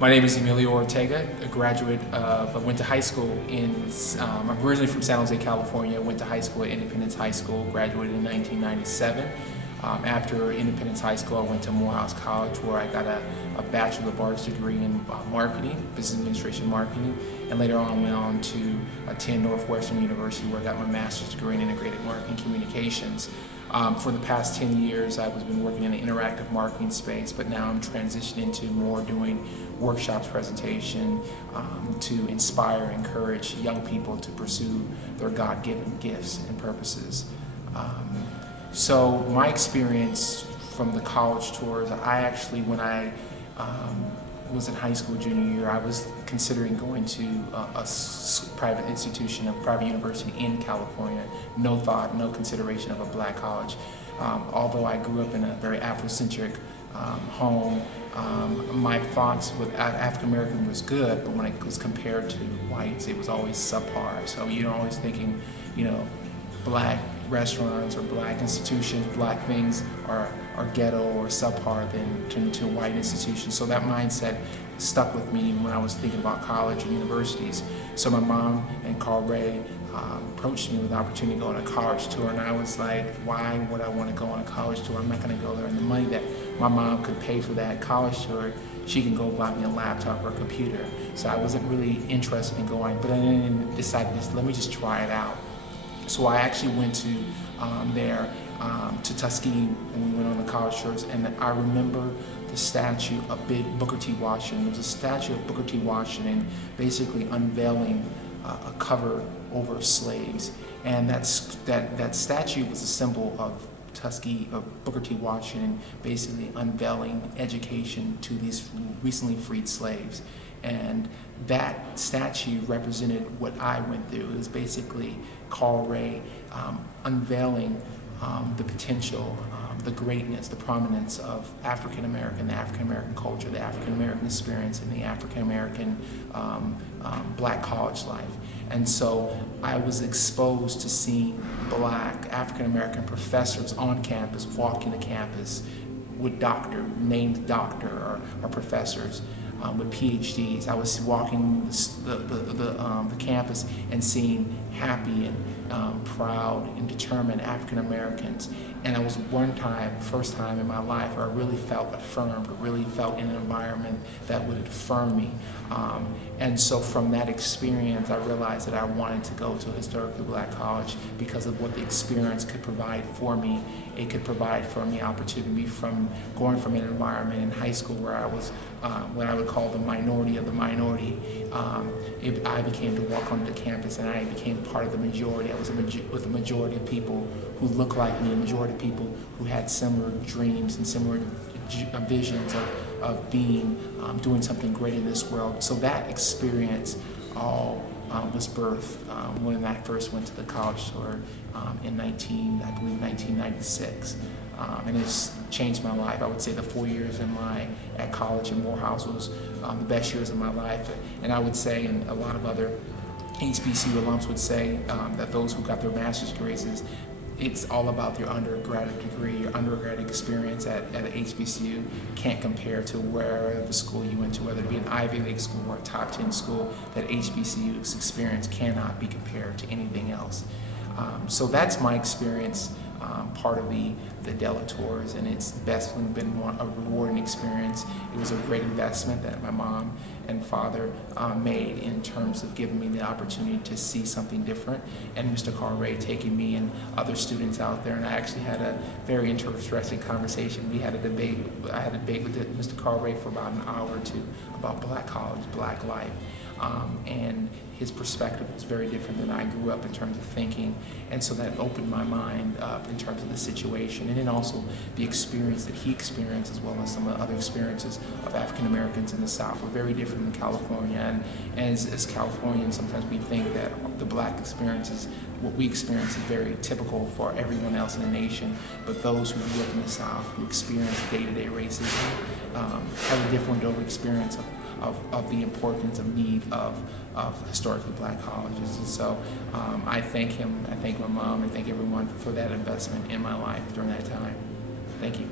My name is Emilio Ortega, a graduate of, I went to high school I'm originally from San Jose, California, went to high school at Independence High School, graduated in 1997. After Independence High School, I went to Morehouse College where I got a Bachelor of Arts degree in marketing, business administration marketing, and later on went on to attend Northwestern University where I got my master's degree in integrated marketing communications. For the past 10 years, I've been working in the interactive marketing space, but now I'm transitioning into more doing workshops, presentation, to inspire and encourage young people to pursue their God-given gifts and purposes. So my experience from the college tours, I actually, when I was in high school junior year, I was considering going to a private institution, a private university in California. No thought, no consideration of a black college. Although I grew up in a very Afrocentric home, my thoughts with African American was good, but when it was compared to whites, it was always subpar. So you're always thinking, black restaurants or black institutions, black things are ghetto or subpar than to white institutions. So that mindset stuck with me when I was thinking about college and universities. So my mom and Carl Ray approached me with the opportunity to go on a college tour, and I was like, why would I want to go on a college tour? I'm not going to go there. And the money that my mom could pay for that college tour, she can go buy me a laptop or a computer. So I wasn't really interested in going, but I then decided, let me just try it out. So I actually went to to Tuskegee when we went on the college tours, and I remember the statue of Booker T. Washington. There was a statue of Booker T. Washington basically unveiling a cover over slaves, and that statue was a symbol of Tuskegee, of Booker T. Washington, basically unveiling education to these recently freed slaves. And that statue represented what I went through. It was basically Carl Ray unveiling the potential, the greatness, the prominence of African American, the African American culture, the African American experience, and the African American black college life. And so I was exposed to seeing black African American professors on campus, walking the campus with named doctor or professors. With PhDs. I was walking the campus and seeing happy and proud and determined African Americans. And I was first time in my life where I really felt affirmed, really felt in an environment that would affirm me. And so from that experience, I realized that I wanted to go to a historically black college because of what the experience could provide for me. It could provide for me opportunity from going from an environment in high school where I was what I would call the minority of the minority. I became to walk onto the campus and I became part of the majority. I was with a majority of people who looked like me, a majority of people who had similar dreams and similar visions of being, doing something great in this world. So that experience all was birthed when I first went to the college tour in 1996. And it's changed my life. I would say the 4 years at college in Morehouse was the best years of my life. And I would say, and a lot of other HBCU alums would say, that those who got their master's degrees it's all about your undergraduate degree. Your undergraduate experience at a HBCU can't compare to wherever school you went to, whether it be an Ivy League school or a top 10 school. That HBCU's experience cannot be compared to anything else. So that's my experience, part of the Della Tours, and it's definitely been a rewarding experience. It was a great investment that my mom and father made in terms of giving me the opportunity to see something different, and Mr. Carl Ray taking me and other students out there. And I actually had a very interesting conversation. I had a debate with Mr. Carl Ray for about an hour or two about black college, black life. And his perspective was very different than I grew up in terms of thinking, and so that opened my mind up in terms of the situation, and then also the experience that he experienced, as well as some of the other experiences of African Americans in the South were very different in California. And as Californians, sometimes we think that the black experiences, what we experience, is very typical for everyone else in the nation, but those who grew up in the South, who experience day-to-day racism, have a different experience of the importance of need of historically black colleges. And so I thank him, I thank my mom, and thank everyone for that investment in my life during that time. Thank you.